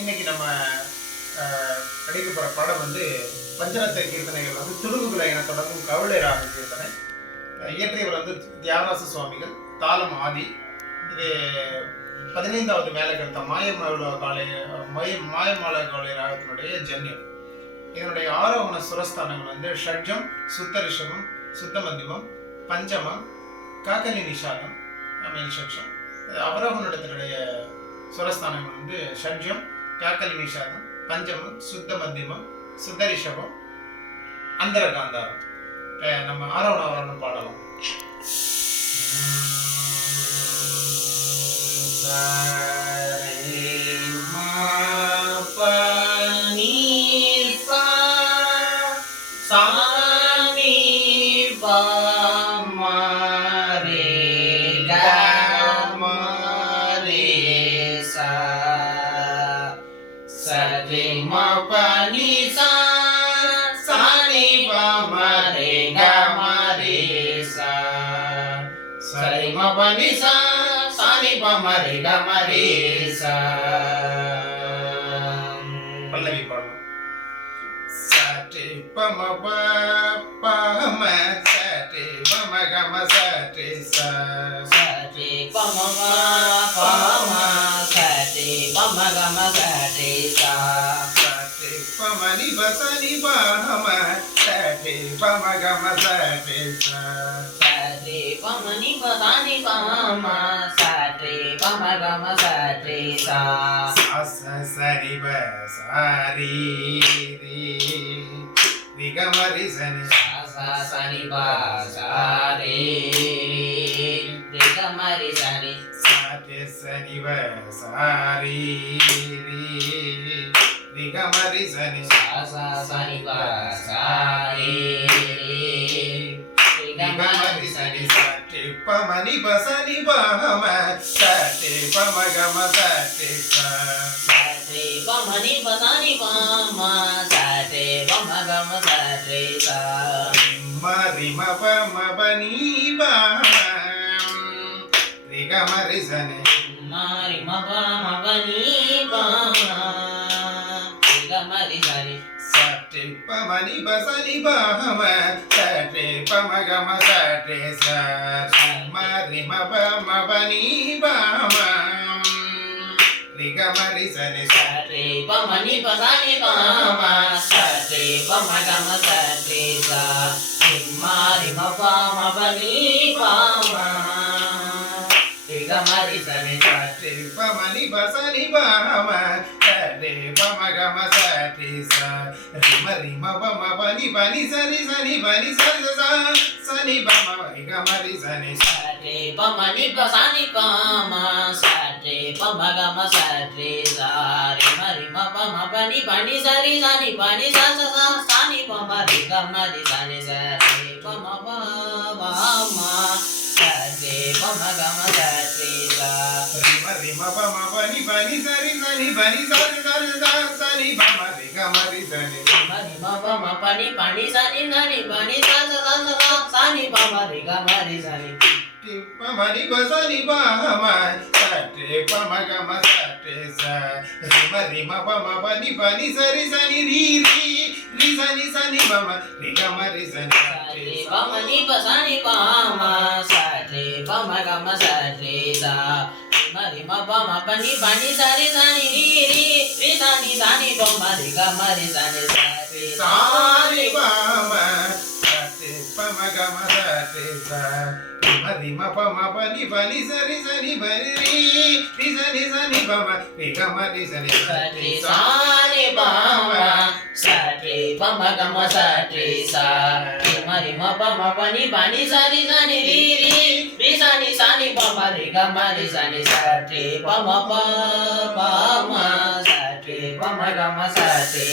இன்னைக்கு நம்ம படிக்க போகிற பாடம் வந்து பஞ்சரத்த கீர்த்தனைகள் வந்து துடுகுபிலை என தொடங்கும் கவுளை ராக கீர்த்தனை. இயற்றியவர் வந்து தியாகராச சுவாமிகள். தாளம் ஆதி. இது 15வது மேலகர்த்த மாயமால காலை ராகத்தினுடைய ஜன்யம். இதனுடைய ஆரோகண சுரஸ்தானங்கள் வந்து ஷட்ஜம், சுத்த ரிஷபம், சுத்த மத்தியமம், பஞ்சமம், காக்கலி நிஷாதம், மேல் ஷட்ஜம். அவரோகணத்தினுடைய சுரஸ்தானங்கள் வந்து ஷட்ஜம், காக்கலி நிஷாதம், பஞ்சமம், சுத்த மத்தியமம், சுத்த ரிஷபம், அந்தர காந்தாரம். நம்ம ஆரோகண அவரோகணம் பாடலாம். பல்லவி பாடலாம். சரி பம பம சரி பம கம சரி சரி பம பம சரி பம கம சரி சரி பம நி பசனி பம சரி பம கம சரி சரி பம நி பசனி பம சரி பம கம சரி சா சரி ப சரி ரி கமரி சனி சனி ப சரி ரி கமரி சனி சரி சனி ப சரி ரி கமரி சனி சனி ப சரி ரி கமரி சனி சரி பமனி பசனி பம சரி பம கம சரி சரி பமனி பசனி பம சரி பம கம சரி மரி மப மபனி பம ரி கமரி சனி மரி மப மபனி பம ரி கமரி சனி சரி பமனி பசனி பம சரி பம கம சரி மரி மப மபனி பம ரி கமரி சனி சரி பமனி பசனி பம சரி பம கம சரி மரி மப மபனி பம ரி கமரி சனி சரி பமனி பசனி பம சரி பம கம சரி மரி மப மபனி பனி சரி சனி பனி சரி சனி பம ரி கமரி சனி சரி பமனி பசனி பம சரி பம கம சரி மரி மப மபனி பனி சரி சனி பனி சனி பம ரி கமரி சனி சரி பம பம சரி பம கம சரி மரி மப மபனி பனி சரி சனி பனி சரி சனி பம ரி கமரி சனி மரி மப மபனி பனி சனி சனி பனி சனி பம ரி கமரி சனி பமனி பசனி பம சரி பம கம சரி மரி மப மபனி பனி சரி சனி ரி சனி சனி பம ரி கமரி சனி பமனி பசனி பம சரி பம கம சரி மரி மப மபனி பனி சரி சனி ரி சனி சனி பம ரி கமரி சனி சரி பம சரி பம கம சரி மரி மப மபனி பனி சரி சனி பரி ரி சனி சனி பம ரி கமரி சனி சரி பம சரி பம கம சரி மரி மப மபனி பனி சரி சனி ரி சனி சனி பம ரி கமரி சனி சரி பம பம சரி பம கம சரி